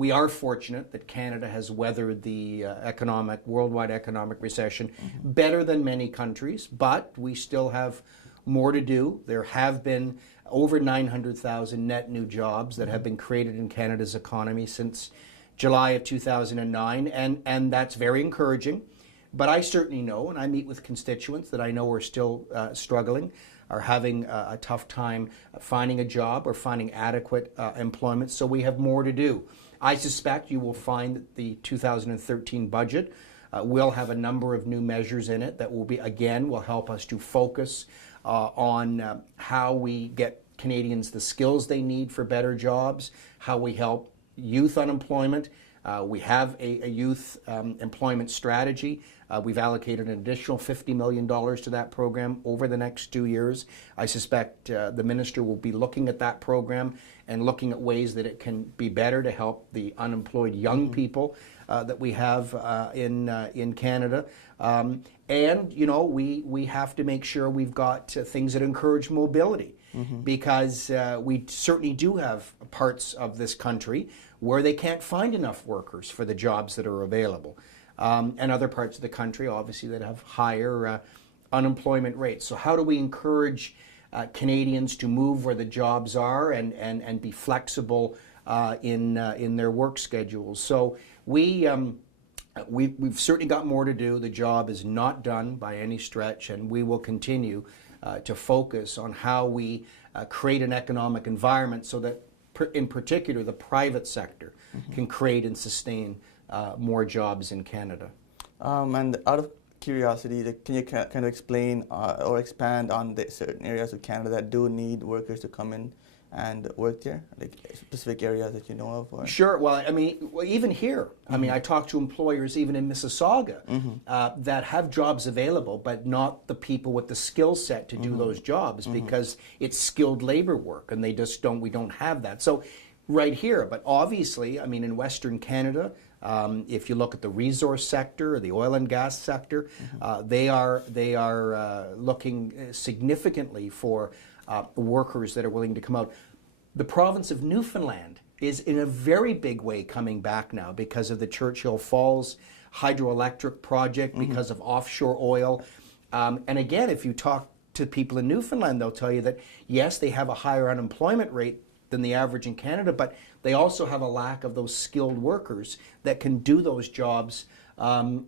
We are fortunate that Canada has weathered the worldwide economic recession better than many countries, but we still have more to do. There have been over 900,000 net new jobs that have been created in Canada's economy since July of 2009, and that's very encouraging. But I certainly know, and I meet with constituents that I know are still struggling, are having a tough time finding a job or finding adequate employment, so we have more to do. I suspect you will find that the 2013 budget will have a number of new measures in it that will help us to focus on how we get Canadians the skills they need for better jobs, how we help youth unemployment. We have a youth employment strategy. We've allocated an additional $50 million to that program over the next 2 years. I suspect the minister will be looking at that program and looking at ways that it can be better to help the unemployed young people that we have in Canada. And, you know, we have to make sure we've got things that encourage mobility, because we certainly do have parts of this country where they can't find enough workers for the jobs that are available. And other parts of the country, obviously, that have higher unemployment rates. So how do we encourage Canadians to move where the jobs are and be flexible in their work schedules? So we've certainly got more to do. The job is not done by any stretch, and we will continue to focus on how we create an economic environment so that, in particular, the private sector can create and sustain more jobs in Canada. And out of curiosity, can you kind of explain or expand on the certain areas of Canada that do need workers to come in and work there, like specific areas that you know of? Or? Sure. Well, I mean, even here, I mean, I talk to employers even in Mississauga that have jobs available, but not the people with the skill set to do those jobs, because it's skilled labor work, and we don't have that. So right here, but obviously, I mean, in Western Canada, if you look at the resource sector or the oil and gas sector, they are looking significantly for workers that are willing to come out. The province of Newfoundland is in a very big way coming back now because of the Churchill Falls hydroelectric project, because of offshore oil. And again, if you talk to people in Newfoundland, they'll tell you that, yes, they have a higher unemployment rate than the average in Canada, but they also have a lack of those skilled workers that can do those jobs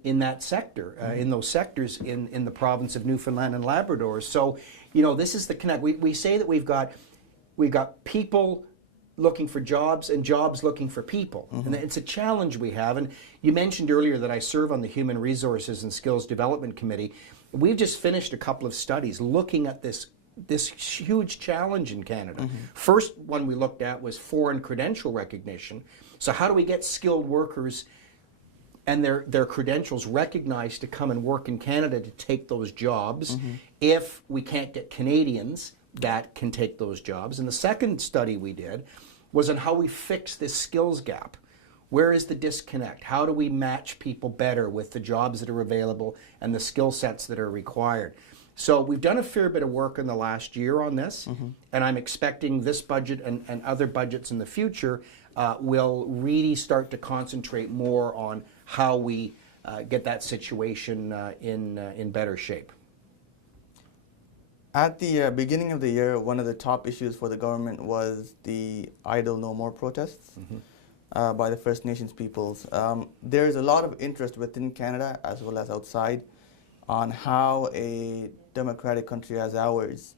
in that sector, in those sectors in the province of Newfoundland and Labrador. So, you know, this is the connect. We say that we've got people looking for jobs and jobs looking for people. And it's a challenge we have. And you mentioned earlier that I serve on the Human Resources and Skills Development Committee. We've just finished a couple of studies looking at this huge challenge in Canada. First one we looked at was foreign credential recognition. So how do we get skilled workers and their credentials recognized to come and work in Canada to take those jobs if we can't get Canadians that can take those jobs? And the second study we did was on how we fix this skills gap. Where is the disconnect? How do we match people better with the jobs that are available and the skill sets that are required? So we've done a fair bit of work in the last year on this, and I'm expecting this budget and other budgets in the future will really start to concentrate more on how we get that situation in better shape. At the beginning of the year, one of the top issues for the government was the Idle No More protests by the First Nations peoples. There is a lot of interest within Canada as well as outside on how a democratic country as ours,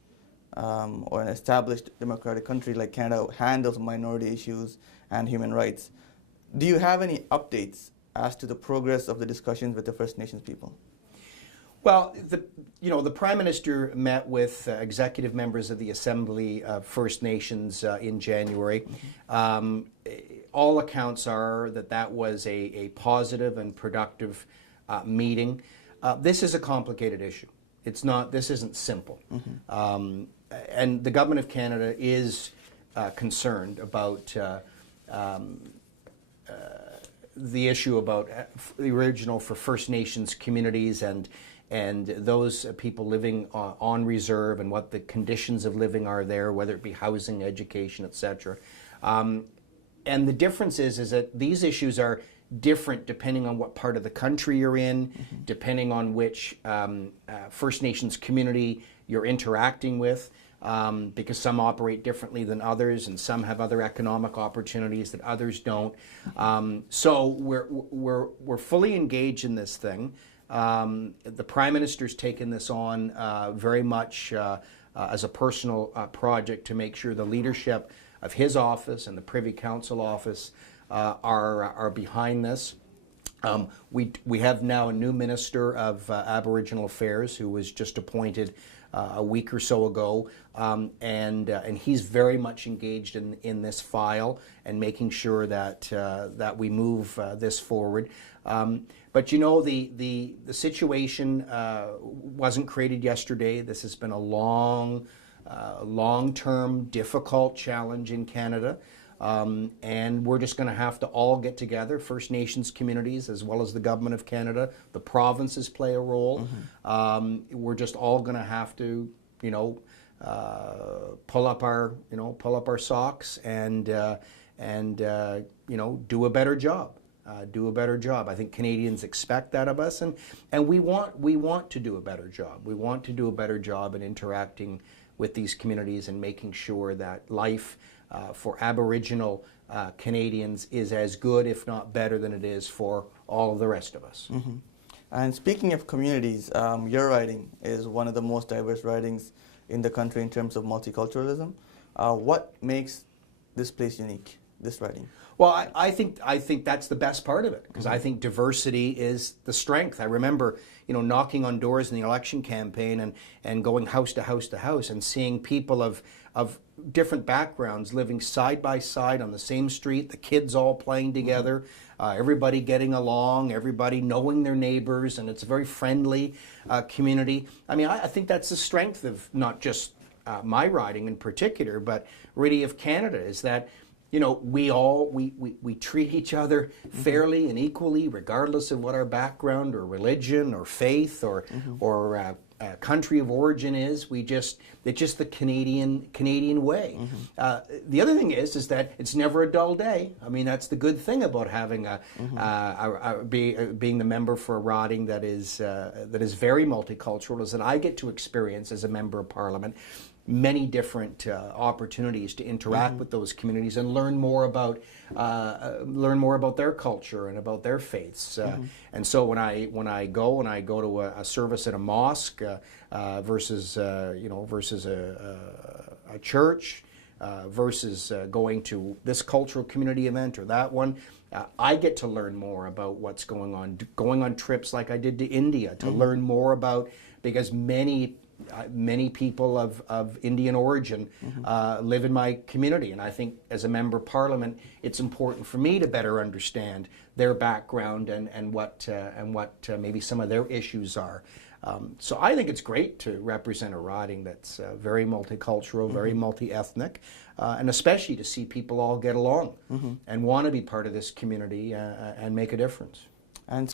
or an established democratic country like Canada, handles minority issues and human rights. Do you have any updates as to the progress of the discussions with the First Nations people? Well, the Prime Minister met with executive members of the Assembly of First Nations in January. All accounts are that was a positive and productive meeting. This is a complicated issue. This isn't simple. And the Government of Canada is concerned about the issue about the original for First Nations communities and those people living on reserve and what the conditions of living are there, whether it be housing, education, etc. and the difference is that these issues are different depending on what part of the country you're in, depending on which First Nations community you're interacting with, because some operate differently than others, and some have other economic opportunities that others don't. So we're fully engaged in this thing. The Prime Minister's taken this on very much as a personal project to make sure the leadership of his office and the Privy Council office are behind this. We have now a new Minister of Aboriginal Affairs who was just appointed a week or so ago, and he's very much engaged in this file and making sure that we move this forward. But you know, the situation wasn't created yesterday. This has been a long-term, difficult challenge in Canada. And we're just going to have to all get together, First Nations communities as well as the Government of Canada. The provinces play a role. We're just all going to have to, pull up our socks and do a better job. Do a better job. I think Canadians expect that of us, and we want to do a better job. We want to do a better job in interacting with these communities and making sure that life for Aboriginal Canadians is as good, if not better, than it is for all of the rest of us. And speaking of communities, your riding is one of the most diverse ridings in the country in terms of multiculturalism. What makes this place unique, this riding? Well, I think that's the best part of it, because I think diversity is the strength. I remember, knocking on doors in the election campaign and going house to house to house and seeing people of different backgrounds living side by side on the same street, the kids all playing together, everybody getting along, everybody knowing their neighbors, and it's a very friendly community. I mean, I think that's the strength of not just my riding in particular, but really of Canada, is that we treat each other fairly and equally, regardless of what our background or religion or faith or country of origin is. It's just the Canadian way. The other thing is that it's never a dull day. I mean, that's the good thing about having being the member for a riding that is very multicultural, is that I get to experience as a member of Parliament many different opportunities to interact with those communities and learn more about their culture and about their faiths. And so when I go to a service at a mosque versus a church versus going to this cultural community event or that one, I get to learn more about what's going on. Going on trips like I did to India to learn more about, because many people of Indian origin live in my community, and I think as a member of Parliament, it's important for me to better understand their background and what maybe some of their issues are. So I think it's great to represent a riding that's very multicultural, very multi-ethnic, and especially to see people all get along and want to be part of this community and make a difference. And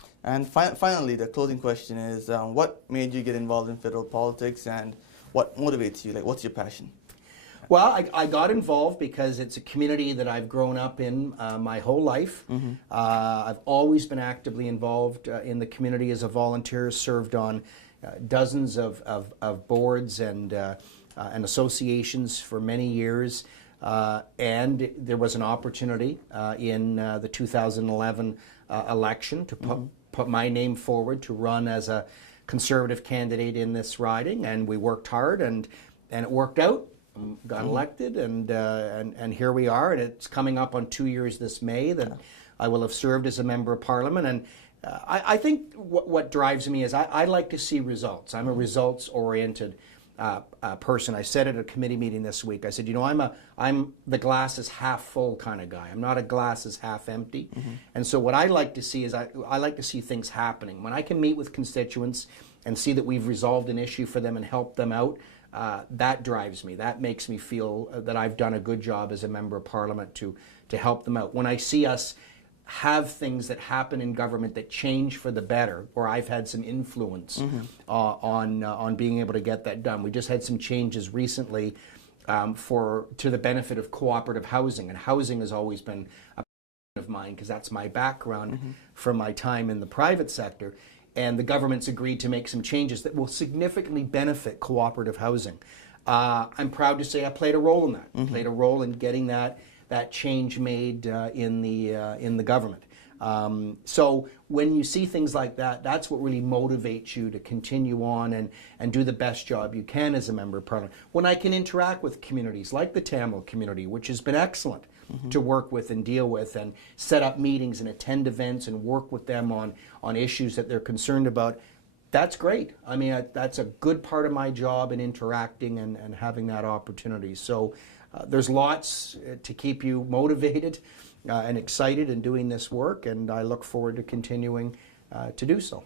finally, the closing question is, what made you get involved in federal politics, and what motivates you? Like, what's your passion? Well, I got involved because it's a community that I've grown up in my whole life. I've always been actively involved in the community as a volunteer, served on dozens of boards and associations for many years. And there was an opportunity in the 2011 election to put my name forward to run as a Conservative candidate in this riding, and we worked hard, and it worked out. Got elected, and here we are, and it's coming up on 2 years this May that I will have served as a member of Parliament. And I think what drives me is I like to see results. I'm a results-oriented person. I said at a committee meeting this week, I said, I'm the glass is half full kind of guy. I'm not a glass is half empty. And so what I like to see is I like to see things happening. When I can meet with constituents and see that we've resolved an issue for them and helped them out, that drives me. That makes me feel that I've done a good job as a member of Parliament to help them out. When I see us have things that happen in government that change for the better, or I've had some influence on being able to get that done. We just had some changes recently to the benefit of cooperative housing. And housing has always been a of mine because that's my background from my time in the private sector. And the government's agreed to make some changes that will significantly benefit cooperative housing. I'm proud to say I played a role in that. Played a role in getting that change made in the government. So when you see things like that, that's what really motivates you to continue on and do the best job you can as a member of parliament. When I can interact with communities like the Tamil community, which has been excellent to work with and deal with and set up meetings and attend events and work with them on issues that they're concerned about, that's great. I mean, that's a good part of my job in interacting and having that opportunity. So there's lots to keep you motivated and excited in doing this work, and I look forward to continuing to do so.